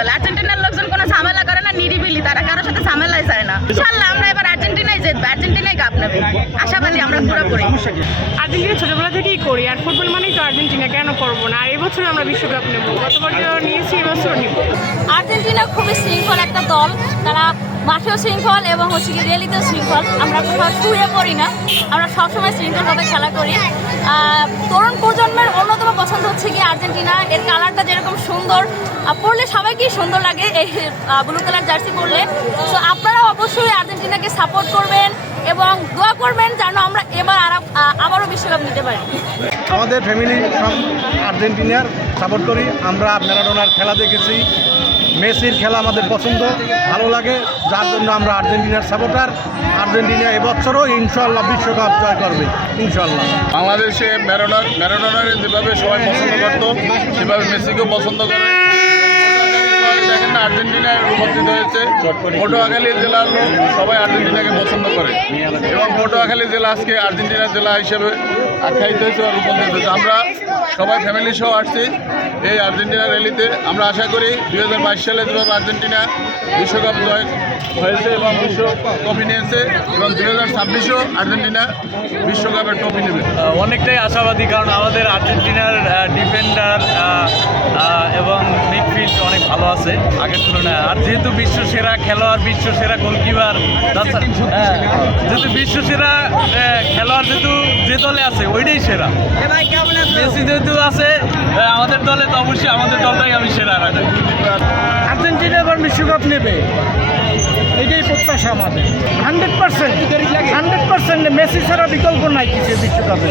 দল। আর্জেন্টিনার লোকজন কোনো ঝামেলা করে না, নিরিবিলি, তারা কারোর সাথে ঝামেলাই চায় না। ইনশাআল্লাহ আমরা এবার আর্জেন্টিনাই জিতবে, আর্জেন্টিনাই কাপ নেবে, আশাবাদী আমরা পুরোপুরি। আর্জেন্টিনা ছোটবেলা থেকেই করি, আর ফুটবল মানেই তো আর্জেন্টিনা, কেন করবো না? আর এবছর আমরা বিশ্বকাপ নেব, গতবার নিয়েছি, এবছর নিব। আর্জেন্টিনা খুবই শৃঙ্খল একটা দল, তারা মাঠেও শৃঙ্খল এবং হচ্ছে কি রিয়েলিতেও শৃঙ্খল। আমরা কোথাও শুয়ে পড়ি না, আমরা সবসময় শৃঙ্খলভাবে খেলা করি। তরুণ প্রজন্মের অন্যতম পছন্দ হচ্ছে কি আর্জেন্টিনা, এর কালারটা যেরকম সুন্দর, পরলে সবাইকেই সুন্দর লাগে এই ব্লু কালার জার্সি পরলে। তো আপনারা অবশ্যই আর্জেন্টিনাকে সাপোর্ট করবেন এবং দোয়া করবেন যেন আমরা এবার আবারও বিশ্বকাপ নিতে পারি। আমাদের ফ্যামিলি সব আর্জেন্টিনার সাপোর্ট করি আমরা। ম্যারাডোনার খেলা দেখেছি, মেসির খেলা আমাদের পছন্দ, ভালো লাগে, যার জন্য আমরা আর্জেন্টিনার সাপোর্টার। আর্জেন্টিনা এবছরও ইনশাআল্লাহ বিশ্বকাপ জয় করবে, ইনশাআল্লাহ। বাংলাদেশে ম্যারাডোনারে যেভাবে সবাই পছন্দ করতো সেভাবে মেসিকেও পছন্দ করে। দেখেন না, আর্জেন্টিনায় রূপান্তরিত হয়েছে। পটুয়াখালী জেলার লোক সবাই আর্জেন্টিনাকে পছন্দ করে এবং পটুয়াখালী জেলা আজকে আর্জেন্টিনার জেলা হিসেবে আখ্যায়িত হয়েছে বা রূপান্তরিত হয়েছে। আমরা সবাই ফ্যামিলি সহ আসছি এই আর্জেন্টিনা র্যালিতে। আমরা আশা করি 2022 সালে যেভাবে আর্জেন্টিনা বিশ্বকাপ জয় হয়েছে এবং বিশ্ব ট্রফি নিয়েছে এবং 2026-ও আর্জেন্টিনা বিশ্বকাপের ট্রফি নেবে। অনেকটাই আশাবাদী, কারণ আমাদের আর্জেন্টিনার ডিফেন্ডার এবং মিডফিল্ড অনেক ভালো আছে আগের তুলনায়। আর যেহেতু বিশ্বসেরা খেলোয়াড়, বিশ্বসেরা গোলকিপার, যেহেতু বিশ্বসেরা খেলোয়াড় যেহেতু যে দলে আছে ওইটাই সেরা। মেসি যেহেতু আছে আমাদের দলে, তো অবশ্যই আমাদের দলটাই আমি সেরা রাখি। আর্জেন্টিনা এবার বিশ্বকাপ নেবে, এটাই প্রত্যাশা আমাদের। 100% মেসি ছাড়া বিকল্প নাই কিছু বিশ্বকাপে।